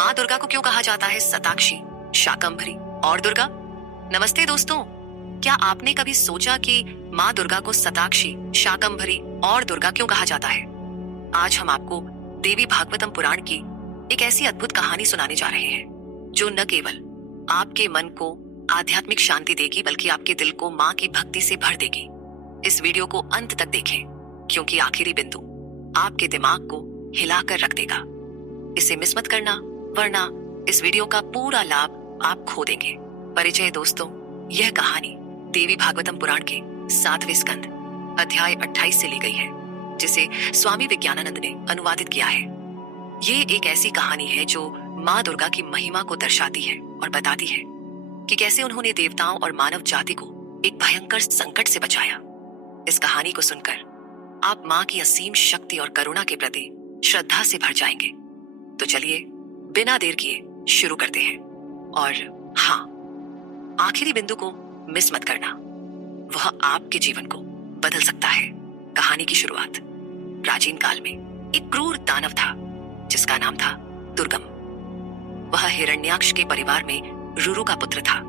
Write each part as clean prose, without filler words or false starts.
माँ दुर्गा को क्यों कहा जाता है सताक्षी, शाकंभरी और दुर्गा? नमस्ते दोस्तों, क्या आपने कभी सोचा कि माँ दुर्गा को सताक्षी, शाकंभरी और दुर्गा क्यों कहा जाता है? आज हम आपको देवी भागवतम पुराण की एक ऐसी अद्भुत कहानी सुनाने जा रहे हैं जो न केवल आपके मन को आध्यात्मिक शांति देगी बल्कि आपके दिल को माँ की भक्ति से भर देगी। इस वीडियो को अंत तक देखें क्योंकि आखिरी बिंदु आपके दिमाग को हिलाकर रख देगा। इसे मिस मत करना, वरना इस वीडियो का पूरा लाभ आप खो देंगे। परिचय दोस्तों, यह कहानी देवी भागवतम पुराण के 7वें स्कंद अध्याय 28 से ली गई है, जिसे स्वामी विज्ञानानंद ने अनुवादित किया है। ये एक ऐसी कहानी है जो माँ दुर्गा की महिमा को दर्शाती है और बताती है कि कैसे उन्होंने देवताओं और मानव जाति को एक भयंकर संकट से बचाया। इस कहानी को सुनकर आप माँ की असीम शक्ति और करुणा के प्रति श्रद्धा से भर जाएंगे। तो चलिए बिना देर किए शुरू करते हैं। और हाँ, आखिरी बिंदु को मिस मत करना, वह आपके जीवन को बदल सकता है। कहानी की शुरुआत प्राचीन काल में एक क्रूर दानव था जिसका नाम था दुर्गम। वह हिरण्याक्ष के परिवार में रुरु का पुत्र था।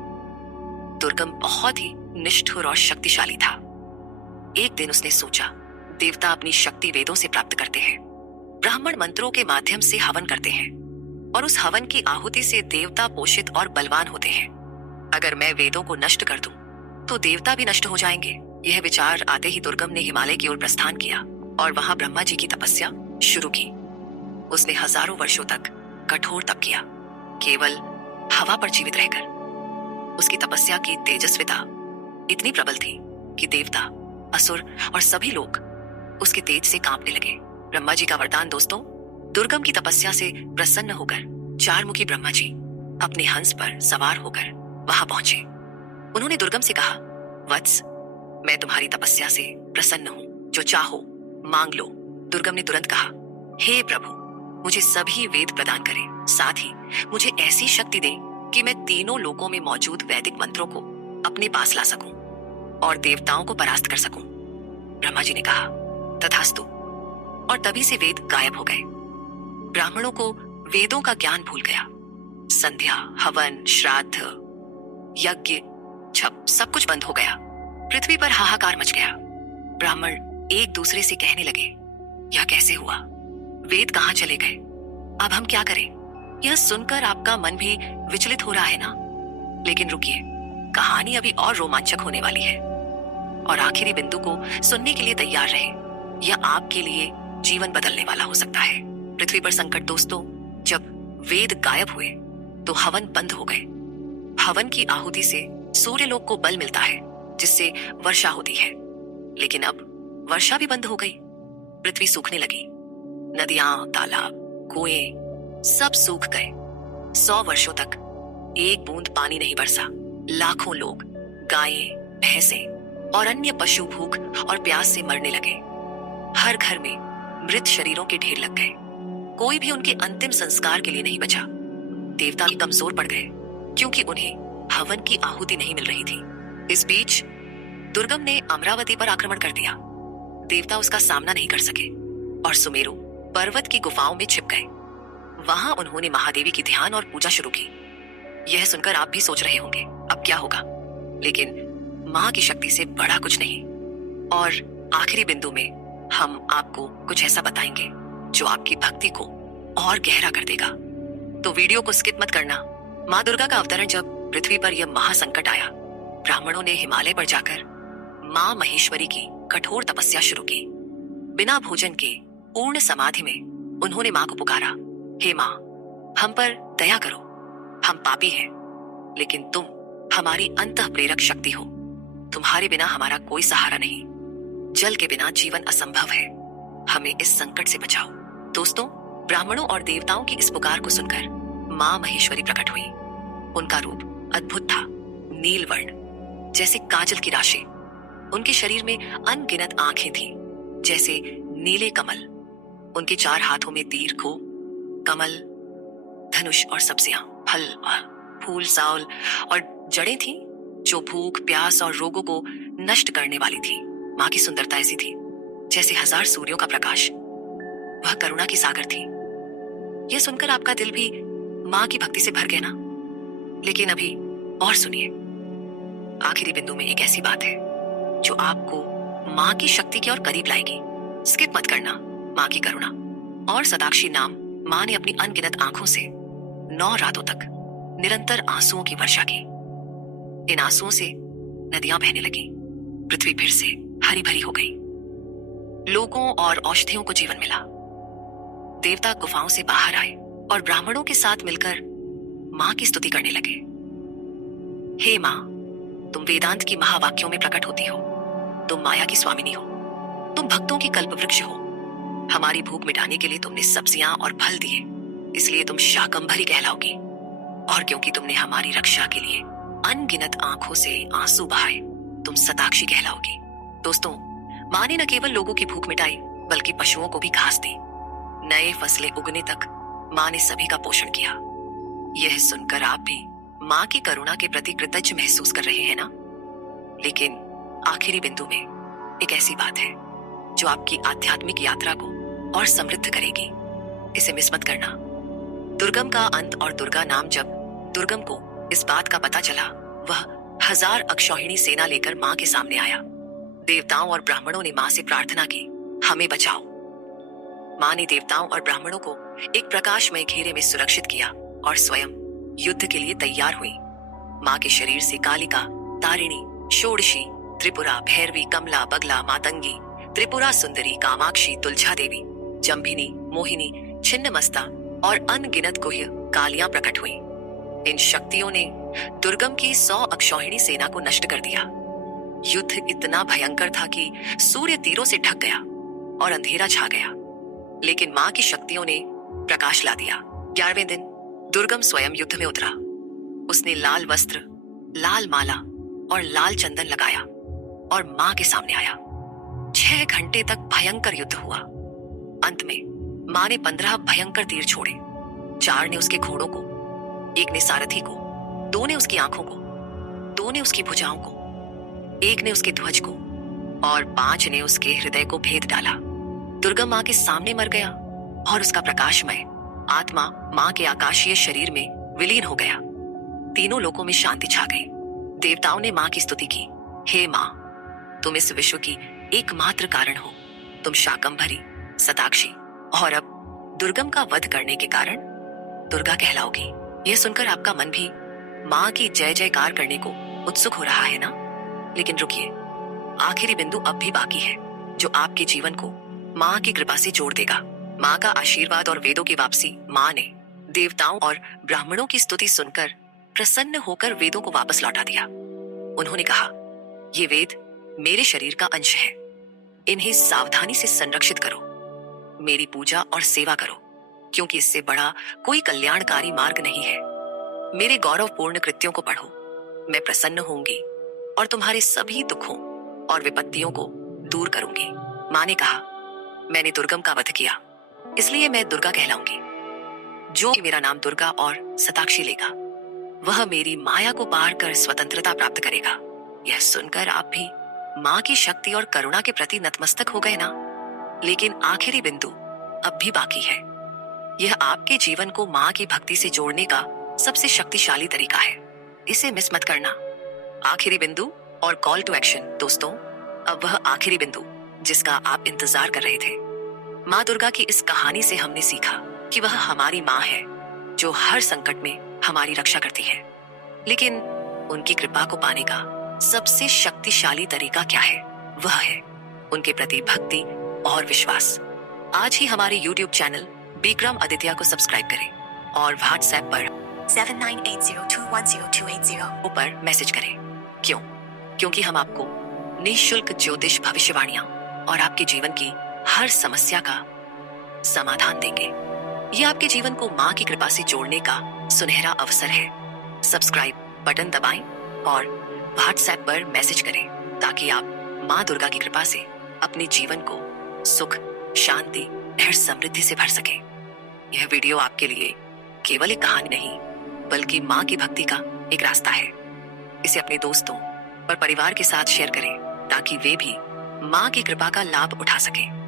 दुर्गम बहुत ही निष्ठुर और शक्तिशाली था। एक दिन उसने सोचा, देवता अपनी शक्ति वेदों से प्राप्त करते हैं, ब्राह्मण मंत्रों के माध्यम से हवन करते हैं और उस हवन की आहुति से देवता पोषित और बलवान होते हैं। अगर मैं वेदों को नष्ट कर दूं तो देवता भी नष्ट हो जाएंगे। यह विचार आते ही दुर्गम ने हिमालय की ओर प्रस्थान किया और वहां ब्रह्मा जी की तपस्या शुरू की। उसने हजारों वर्षों तक कठोर तप किया, केवल हवा पर जीवित रहकर। उसकी तपस्या की तेजस्विता इतनी प्रबल थी कि देवता, असुर और सभी लोग उसके तेज से कांपने लगे। ब्रह्मा जी का वरदान दोस्तों, दुर्गम की तपस्या से प्रसन्न होकर चारमुखी ब्रह्मा जी अपने हंस पर सवार होकर वहां पहुंचे। उन्होंने दुर्गम से कहा, वत्स, मैं तुम्हारी तपस्या से प्रसन्न हूं, जो चाहो मांग लो। दुर्गम ने तुरंत कहा, हे प्रभु, मुझे सभी वेद प्रदान करें, साथ ही मुझे ऐसी शक्ति दे कि मैं तीनों लोकों में मौजूद वैदिक मंत्रों को अपने पास ला सकूं और देवताओं को परास्त कर सकूं। ब्रह्मा जी ने कहा, तथास्तु। और तभी से वेद गायब हो गए। ब्राह्मणों को वेदों का ज्ञान भूल गया। संध्या, हवन, श्राद्ध, यज्ञ, छप सब कुछ बंद हो गया। पृथ्वी पर हाहाकार मच गया। ब्राह्मण एक दूसरे से कहने लगे, यह कैसे हुआ? वेद कहां चले गए? अब हम क्या करें? यह सुनकर आपका मन भी विचलित हो रहा है ना? लेकिन रुकिए, कहानी अभी और रोमांचक होने वाली है। और आखिरी बिंदु को सुनने के लिए तैयार रहे, यह आपके लिए जीवन बदलने वाला हो सकता है। पृथ्वी पर संकट दोस्तों, जब वेद गायब हुए तो हवन बंद हो गए। हवन की आहुति से सूर्यलोक को बल मिलता है, जिससे वर्षा होती है। लेकिन अब वर्षा भी बंद हो गई। पृथ्वी सूखने लगी। नदियां, तालाब, कुएं सब सूख गए। 100 वर्षों तक एक बूंद पानी नहीं बरसा। लाखों लोग, गायें, भैंसें और अन्य पशु भूख और प्यास से मरने लगे। हर घर में मृत शरीरों के ढेर लग गए। कोई भी उनके अंतिम संस्कार के लिए नहीं बचा। देवता भी कमजोर पड़ गए क्योंकि उन्हें हवन की आहुति नहीं मिल रही थी। इस बीच दुर्गम ने अमरावती पर आक्रमण कर दिया। देवता उसका सामना नहीं कर सके और सुमेरु पर्वत की गुफाओं में छिप गए। वहां उन्होंने महादेवी की ध्यान और पूजा शुरू की। यह सुनकर आप भी सोच रहे होंगे, अब क्या होगा? लेकिन मां की शक्ति से बड़ा कुछ नहीं। और आखिरी बिंदु में हम आपको कुछ ऐसा बताएंगे जो आपकी भक्ति को और गहरा कर देगा। तो वीडियो को स्किप मत करना। माँ दुर्गा का अवतरण जब पृथ्वी पर यह महासंकट आया, ब्राह्मणों ने हिमालय पर जाकर माँ महेश्वरी की कठोर तपस्या शुरू की। बिना भोजन के पूर्ण समाधि में उन्होंने माँ को पुकारा, हे माँ, हम पर दया करो, हम पापी हैं, लेकिन तुम हमारी अंतः प्रेरक शक्ति हो। तुम्हारे बिना हमारा कोई सहारा नहीं। जल के बिना जीवन असंभव है। हमें इस संकट से बचाओ। दोस्तों, ब्राह्मणों और देवताओं की इस पुकार को सुनकर माँ महेश्वरी प्रकट हुई। उनका रूप अद्भुत था, नील वर्ण जैसे काजल की राशि। उनके शरीर में अनगिनत आंखें थीं, जैसे नीले कमल। उनके 4 हाथों में तीर, खो, कमल, धनुष और सब्जियां, फल, फूल, साउल और जड़ें थीं जो भूख, प्यास और रोगों को नष्ट करने वाली थी। माँ की सुंदरता ऐसी थी जैसे 1000 सूर्यों का प्रकाश। वह करुणा की सागर थी। यह सुनकर आपका दिल भी माँ की भक्ति से भर गए ना? लेकिन अभी और सुनिए, आखिरी बिंदु में एक ऐसी बात है जो आपको माँ की शक्ति की ओर करीब लाएगी। स्किप मत करना। माँ की करुणा और सताक्षी नाम माँ ने अपनी अनगिनत आंखों से 9 रातों तक निरंतर आंसुओं की वर्षा की। इन आंसुओं से नदियां बहने लगी, पृथ्वी फिर से हरी भरी हो गई, लोगों और औषधियों को जीवन मिला। देवता गुफाओं से बाहर आए और ब्राह्मणों के साथ मिलकर माँ की स्तुति करने लगे। हे माँ, तुम वेदांत की महावाक्यों में प्रकट होती हो, तुम माया की स्वामिनी हो, तुम भक्तों की कल्प वृक्ष हो। हमारी भूख मिटाने के लिए तुमने सब्जियां और फल दिए, इसलिए तुम शाकंभरी कहलाओगी। और क्योंकि तुमने हमारी रक्षा के लिए अनगिनत आंखों से आंसू बहाए, तुम सताक्षी कहलाओगी। दोस्तों, माँ ने न केवल लोगों की भूख मिटाई बल्कि पशुओं को भी घास दी। नए फसलें उगने तक माँ ने सभी का पोषण किया। यह सुनकर आप भी माँ की करुणा के प्रति कृतज्ञ महसूस कर रहे हैं ना? लेकिन आखिरी बिंदु में एक ऐसी बात है जो आपकी आध्यात्मिक यात्रा को और समृद्ध करेगी। इसे मिस मत करना। दुर्गम का अंत और दुर्गा नाम जब दुर्गम को इस बात का पता चला, वह 1000 अक्षौहिणी सेना लेकर माँ के सामने आया। देवताओं और ब्राह्मणों ने माँ से प्रार्थना की, हमें बचाओ। माँ ने देवताओं और ब्राह्मणों को एक प्रकाशमय घेरे में सुरक्षित किया और स्वयं युद्ध के लिए तैयार हुई। माँ के शरीर से कालिका, तारिणी, षोडशी, त्रिपुरा, भैरवी, कमला, बगला, मातंगी, त्रिपुरा सुंदरी, कामाक्षी, तुलजा देवी, जंभिनी, मोहिनी, छिन्नमस्ता और अनगिनत गुह्य कालियां प्रकट हुई। इन शक्तियों ने दुर्गम की 100 अक्षौहिणी सेना को नष्ट कर दिया। युद्ध इतना भयंकर था कि सूर्य तीरों से ढक गया और अंधेरा छा गया, लेकिन माँ की शक्तियों ने प्रकाश ला दिया। 11वें दिन दुर्गम स्वयं युद्ध में उतरा। उसने लाल वस्त्र, लाल माला और लाल चंदन लगाया और माँ के सामने आया। 6 घंटे तक भयंकर युद्ध हुआ। अंत में माँ ने 15 भयंकर तीर छोड़े। 4 ने उसके घोड़ों को, 1 ने सारथी को, 2 ने उसकी आंखों को, 2 ने उसकी भुजाओं को, 1 ने उसके ध्वज को और 5 ने उसके हृदय को भेद डाला। दुर्गम माँ के सामने मर गया और उसका प्रकाशमय आत्मा माँ के आकाशीय शरीर में विलीन हो गया। तीनों लोकों में शांति छा गई। देवताओं ने माँ की स्तुति की, हे माँ, तुम इस विश्व की एकमात्र कारण हो। तुम शाकंभरी, सताक्षी और अब दुर्गम का वध करने के कारण दुर्गा कहलाओगी। यह सुनकर आपका मन भी माँ की जय जयकार करने को उत्सुक हो रहा है ना? लेकिन रुकिए, आखिरी बिंदु अब भी बाकी है जो आपके जीवन को माँ की कृपा से जोड़ देगा। माँ का आशीर्वाद और वेदों की वापसी। माँ ने देवताओं और ब्राह्मणों की स्तुति सुनकर प्रसन्न होकर वेदों को वापस लौटा दिया। उन्होंने कहा, ये वेद मेरे शरीर का अंश है, इन्हें सावधानी से संरक्षित करो। मेरी पूजा और सेवा करो, क्योंकि इससे बड़ा कोई कल्याणकारी मार्ग नहीं है। मेरे गौरवपूर्ण कृत्यों को पढ़ो, मैं प्रसन्न होंगी और तुम्हारे सभी दुखों और विपत्तियों को दूर करूंगी। माँ ने कहा, मैंने दुर्गम का वध किया, इसलिए मैं दुर्गा कहलाऊंगी। जो मेरा नाम दुर्गा और सताक्षी लेगा, वह मेरी माया को पार कर स्वतंत्रता प्राप्त करेगा। यह सुनकर आप भी माँ की शक्ति और करुणा के प्रति नतमस्तक हो गए ना? लेकिन आखिरी बिंदु अब भी बाकी है। यह आपके जीवन को माँ की भक्ति से जोड़ने का सबसे शक्तिशाली तरीका है। इसे मिस मत करना। आखिरी बिंदु और कॉल टू एक्शन। दोस्तों, अब वह आखिरी बिंदु जिसका आप इंतजार कर रहे थे। माँ दुर्गा की इस कहानी से हमने सीखा कि वह हमारी माँ है जो हर संकट में हमारी रक्षा करती है। लेकिन उनकी कृपा को पाने का सबसे शक्तिशाली तरीका क्या है? वह है उनके प्रति भक्ति और विश्वास। आज ही हमारे YouTube चैनल बिक्रम आदित्य को सब्सक्राइब करें और WhatsApp पर 7980210280 पर मैसेज करें। क्यों? क्योंकि हम आपको निःशुल्क ज्योतिष भविष्यवाणियां और आपके जीवन की हर समस्या का समाधान देंगे। यह आपके जीवन को माँ की कृपा से जोड़ने का सुनहरा अवसर है। सब्सक्राइब बटन दबाएं और WhatsApp पर मैसेज करें ताकि आप माँ दुर्गा की कृपा से अपने जीवन को सुख, शांति और समृद्धि से भर सके। यह वीडियो आपके लिए केवल एक कहानी नहीं बल्कि माँ की भक्ति का एक रास्ता है। इसे अपने दोस्तों और परिवार के साथ शेयर करें ताकि वे भी माँ की कृपा का लाभ उठा सकें।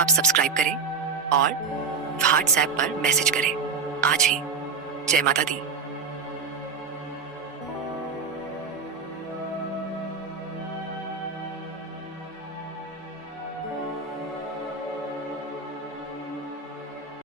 अब सब्सक्राइब करें और WhatsApp पर मैसेज करें आज ही। जय माता दी।